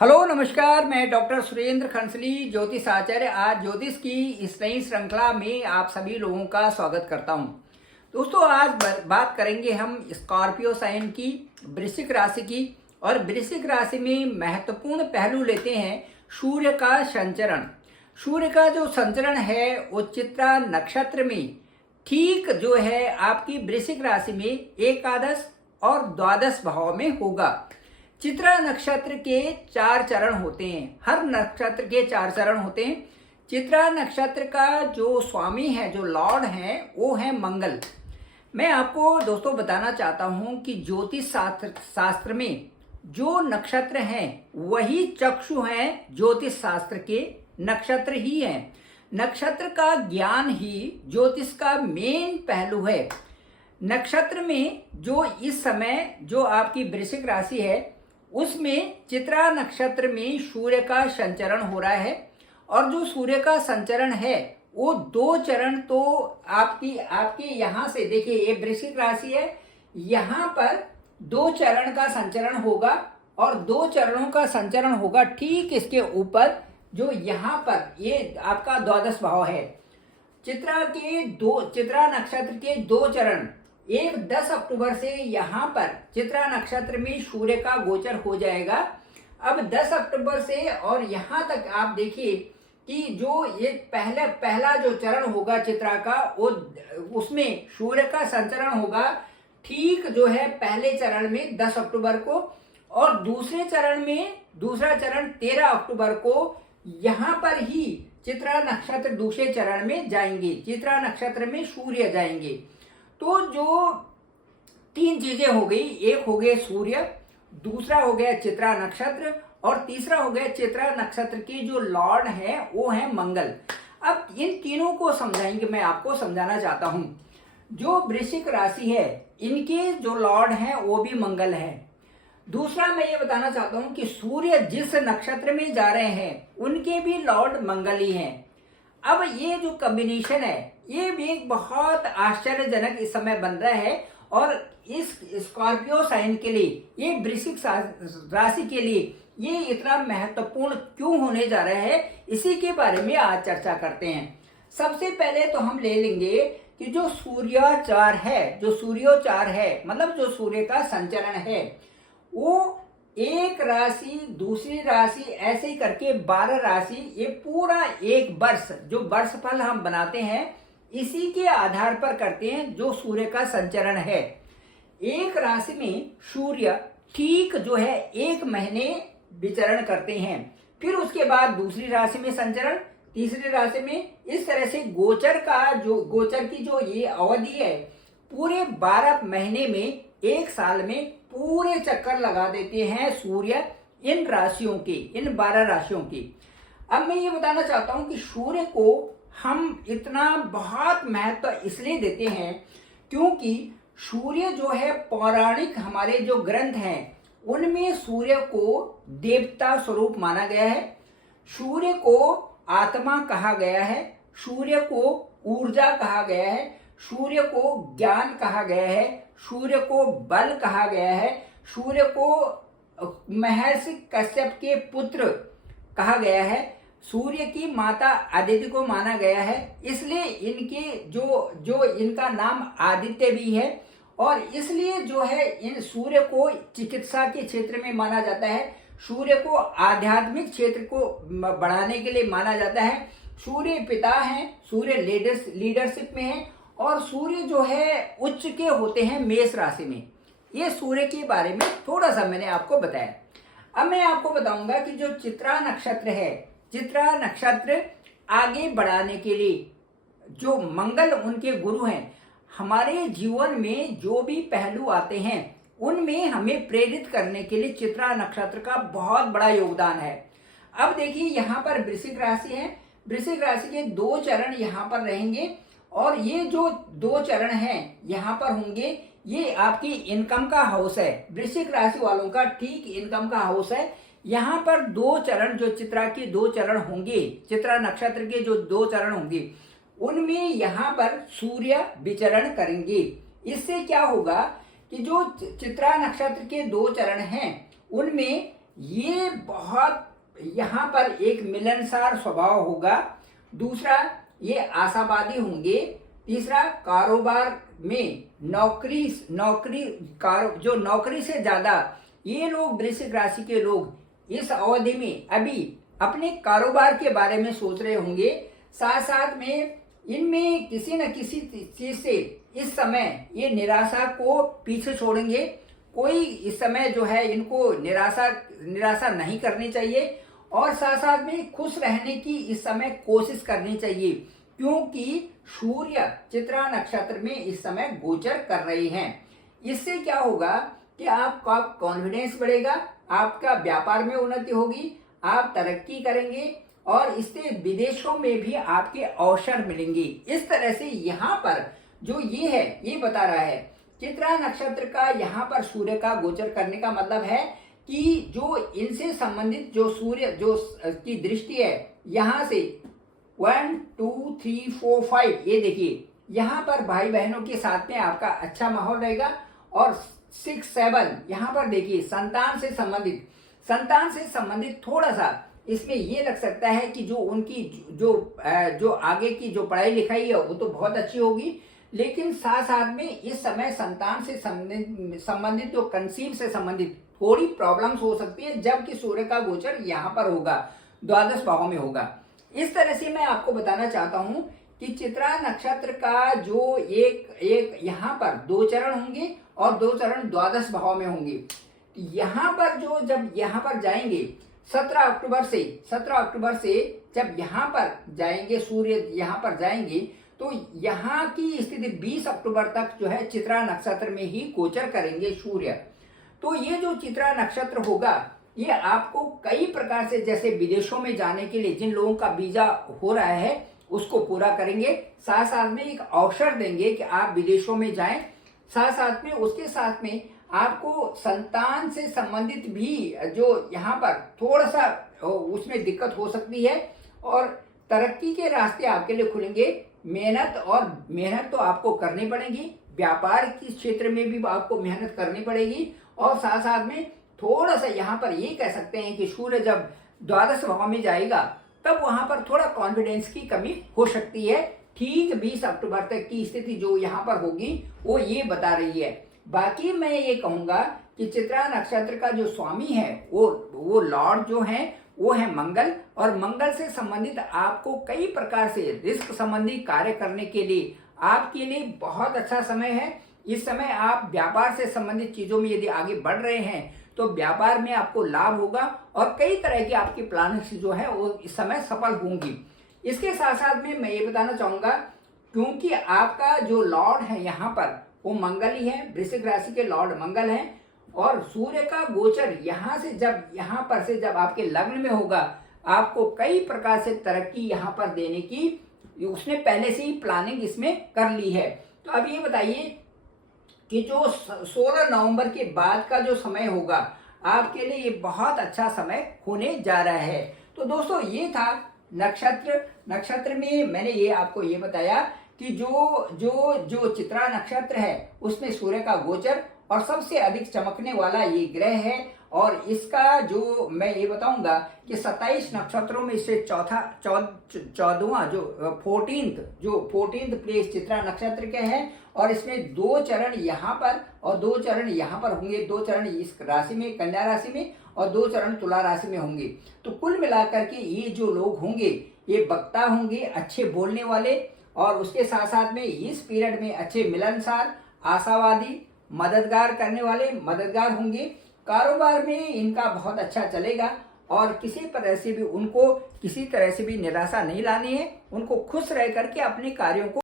Hello नमस्कार, मैं doctor Surendra खंसली ज्योतिष आचार्य आज ज्योतिष की इस नई श्रृंखला में आप सभी लोगों का स्वागत करता हूं। दोस्तों, आज बात करेंगे हम स्कॉर्पियो साइन की, वृश्चिक राशि की। और वृश्चिक राशि में महत्वपूर्ण पहलू लेते हैं सूर्य का संचरण। सूर्य का जो संचरण है वो चित्रा नक्षत्र में ठीक जो है आपकी वृश्चिक राशि में एकादश और द्वादश भाव में होगा। चित्रा नक्षत्र के 4 चरण होते हैं, हर नक्षत्र के 4 चरण होते हैं। चित्रा नक्षत्र का जो स्वामी है, जो लॉर्ड है, वो है मंगल। मैं आपको दोस्तों बताना चाहता हूं कि ज्योतिष शास्त्र में जो नक्षत्र हैं वही चक्षु हैं, ज्योतिष शास्त्र के नक्षत्र ही हैं। नक्षत्र का ज्ञान ही ज्योतिष का मेन पहलू है। नक्षत्र में जो इस समय जो आपकी वृश्चिक राशि है उसमें चित्रा नक्षत्र में सूर्य का संचरण हो रहा है। और जो सूर्य का संचरण है वो 2 चरण तो आपके यहाँ से देखिए, ये वृश्चिक राशि है, यहाँ पर 2 चरण का संचरण होगा। और 2 चरणों का संचरण होगा ठीक इसके ऊपर, जो यहाँ पर ये आपका द्वादश भाव है। चित्रा नक्षत्र के 2 चरण, एक 10 अक्टूबर से यहाँ पर चित्रा नक्षत्र में सूर्य का गोचर हो जाएगा। अब 10 अक्टूबर से और यहाँ तक आप देखिए कि जो ये पहला जो चरण होगा चित्रा का, वो उसमें सूर्य का संचरण होगा ठीक जो है पहले चरण में 10 अक्टूबर को। और दूसरा चरण 13 अक्टूबर को यहाँ पर ही चित्रा नक्षत्र दूसरे चरण में जाएंगे, चित्रा नक्षत्र में सूर्य जाएंगे। तो जो 3 चीजें हो गई, एक हो गए सूर्य, दूसरा हो गया चित्रा नक्षत्र, और तीसरा हो गया चित्रा नक्षत्र की जो लॉर्ड है वो है मंगल। अब इन तीनों को समझाएंगे, मैं आपको समझाना चाहता हूं। जो वृश्चिक राशि है इनके जो लॉर्ड हैं वो भी मंगल है। दूसरा मैं ये बताना चाहता हूं कि सूर्य जिस नक्षत्र में जा रहे हैं उनके भी लॉर्ड मंगल ही हैं। अब ये जो कॉम्बिनेशन है ये भी एक बहुत आश्चर्यजनक इस समय बन रहा है। और इस स्कॉर्पियो साइन के लिए, ये वृश्चिक राशि के लिए ये इतना महत्वपूर्ण क्यों होने जा रहा है, इसी के बारे में आज चर्चा करते हैं। सबसे पहले तो हम ले लेंगे कि जो सूर्योचार है, मतलब जो सूर्य का संचरण है, वो एक राशि दूसरी राशि ऐसे ही करके 12 राशि, ये पूरा एक वर्ष जो वर्षफल हम बनाते हैं इसी के आधार पर करते हैं। जो सूर्य का संचरण है, एक राशि में सूर्य ठीक जो है 1 महीने विचरण करते हैं, फिर उसके बाद दूसरी राशि में संचरण, तीसरी राशि में, इस तरह से गोचर की जो ये अवधि है पूरे 12 महीने में, 1 साल में पूरे चक्कर लगा देते हैं सूर्य इन राशियों के, इन 12 राशियों की। अब मैं ये बताना चाहता हूं कि सूर्य को हम इतना बहुत महत्व इसलिए देते हैं क्योंकि सूर्य जो है पौराणिक हमारे जो ग्रंथ हैं उनमें सूर्य को देवता स्वरूप माना गया है, सूर्य को आत्मा कहा गया है, सूर्य को ऊर्जा कहा गया है, सूर्य को ज्ञान कहा गया है, सूर्य को बल कहा गया है, सूर्य को महर्षि कश्यप के पुत्र कहा गया है, सूर्य की माता आदित्य को माना गया है। इसलिए इनके जो इनका नाम आदित्य भी है। और इसलिए जो है इन सूर्य को चिकित्सा के क्षेत्र में माना जाता है, सूर्य को आध्यात्मिक क्षेत्र को बढ़ाने के लिए माना जाता है। सूर्य पिता हैं, सूर्य लीडरशिप में है, और सूर्य जो है उच्च के होते हैं मेष राशि में। ये सूर्य के बारे में थोड़ा सा मैंने आपको बताया। अब मैं आपको बताऊंगा कि जो चित्रा नक्षत्र है, चित्रा नक्षत्र आगे बढ़ाने के लिए जो मंगल उनके गुरु हैं, हमारे जीवन में जो भी पहलू आते हैं उनमें हमें प्रेरित करने के लिए चित्रा नक्षत्र का बहुत बड़ा योगदान है। अब देखिए, यहाँ पर वृश्चिक राशि है, वृश्चिक राशि के 2 चरण यहाँ पर रहेंगे। और ये जो 2 चरण हैं यहाँ पर होंगे, ये आपकी इनकम का हाउस है, वृश्चिक राशि वालों का ठीक इनकम का हाउस है। यहाँ पर 2 चरण, जो चित्रा के 2 चरण होंगे, चित्रा नक्षत्र के जो 2 चरण होंगे उनमें यहाँ पर सूर्य विचरण करेंगे। इससे क्या होगा कि जो चित्रा नक्षत्र के 2 चरण हैं उनमें ये बहुत यहाँ पर एक मिलनसार स्वभाव होगा। दूसरा, ये आशावादी होंगे। तीसरा, कारोबार में जो नौकरी से ज्यादा ये लोग, वृश्चिक राशि के लोग इस अवधि में अभी अपने कारोबार के बारे में सोच रहे होंगे। साथ साथ में इनमें किसी न किसी चीज से इस समय ये निराशा को पीछे छोड़ेंगे। कोई इस समय जो है इनको निराशा नहीं करनी चाहिए और साथ साथ में खुश रहने की इस समय कोशिश करनी चाहिए, क्योंकि सूर्य चित्रा नक्षत्र में इस समय गोचर कर रहे हैं। इससे क्या होगा कि आपका कॉन्फिडेंस बढ़ेगा, आपका व्यापार में उन्नति होगी, आप तरक्की करेंगे और इससे विदेशों में भी आपके अवसर मिलेंगे। इस तरह से यहाँ पर जो ये है ये बता रहा है चित्रा नक्षत्र का यहाँ पर सूर्य का गोचर करने का मतलब है कि जो इनसे संबंधित जो सूर्य जो की दृष्टि है यहाँ से 1 2 3 4 5, ये देखिए यहाँ पर भाई बहनों के साथ में आपका अच्छा माहौल रहेगा। और 6 7 यहाँ पर देखिए संतान से संबंधित थोड़ा सा इसमें ये लग सकता है कि जो उनकी जो आगे की जो पढ़ाई लिखाई है वो तो बहुत अच्छी होगी, लेकिन साथ साथ में इस समय संतान से संबंधित जो कंसीव से संबंधित थोड़ी प्रॉब्लम्स हो सकती है, जबकि सूर्य का गोचर यहाँ पर होगा, द्वादश भाव में होगा। इस तरह से मैं आपको बताना चाहता हूं कि चित्रा नक्षत्र का जो एक यहाँ पर 2 चरण होंगे और 2 चरण द्वादश भाव में होंगे। यहाँ पर जब यहाँ पर जाएंगे 17 अक्टूबर से जब यहाँ पर जाएंगे, सूर्य यहाँ पर जाएंगे, तो यहाँ की स्थिति 20 अक्टूबर तक जो है चित्रा नक्षत्र में ही गोचर करेंगे सूर्य। तो ये जो चित्रा नक्षत्र होगा ये आपको कई प्रकार से, जैसे विदेशों में जाने के लिए जिन लोगों का वीजा हो रहा है उसको पूरा करेंगे, साथ साथ में एक अवसर देंगे कि आप विदेशों में जाएं। साथ साथ में उसके साथ में आपको संतान से संबंधित भी जो यहाँ पर थोड़ा सा उसमें दिक्कत हो सकती है और तरक्की के रास्ते आपके लिए खुलेंगे। मेहनत तो आपको करनी पड़ेगी, व्यापार के क्षेत्र में भी आपको मेहनत करनी पड़ेगी और साथ साथ में थोड़ा सा यहाँ पर ये कह सकते हैं कि सूर्य जब द्वादश भाव में जाएगा तब वहां पर थोड़ा कॉन्फिडेंस की कमी हो सकती है। ठीक 20 अक्टूबर तक की स्थिति जो यहाँ पर होगी वो ये बता रही है। बाकी मैं ये कहूंगा कि चित्रा नक्षत्र का जो स्वामी है वो लॉर्ड जो है वो है मंगल, और मंगल से संबंधित आपको कई प्रकार से रिस्क संबंधी कार्य करने के लिए आपके लिए बहुत अच्छा समय है। इस समय आप व्यापार से संबंधित चीजों में यदि आगे बढ़ रहे हैं तो व्यापार में आपको लाभ होगा और कई तरह की आपकी प्लानिंग्स जो है वो इस समय सफल होंगी। इसके साथ साथ में मैं ये बताना चाहूंगा, क्योंकि आपका जो लॉर्ड है यहाँ पर वो मंगल ही है, वृश्चिक राशि के लॉर्ड मंगल हैं, और सूर्य का गोचर यहाँ पर से जब आपके लग्न में होगा आपको कई प्रकार से तरक्की यहाँ पर देने की उसने पहले से ही प्लानिंग इसमें कर ली है। तो अब ये बताइए कि जो 16 नवंबर के बाद का जो समय होगा आपके लिए ये बहुत अच्छा समय होने जा रहा है। तो दोस्तों ये था नक्षत्र में मैंने ये आपको ये बताया कि जो चित्रा नक्षत्र है उसमें सूर्य का गोचर और सबसे अधिक चमकने वाला ये ग्रह है, और इसका जो मैं ये बताऊंगा कि 27 नक्षत्रों में से 14वां जो 14th प्लेस चित्रा नक्षत्र के हैं, और इसमें 2 चरण यहाँ पर और 2 चरण यहाँ पर होंगे। 2 चरण इस राशि में, कन्या राशि में, और 2 चरण तुला राशि में होंगे। तो कुल मिलाकर के ये जो लोग होंगे ये वक्ता होंगे, अच्छे बोलने वाले, और उसके साथ साथ में इस पीरियड में अच्छे मिलनसार, आशावादी, मददगार होंगे। कारोबार में इनका बहुत अच्छा चलेगा और किसी तरह से भी निराशा नहीं लानी है। उनको खुश रह करके अपने कार्यों को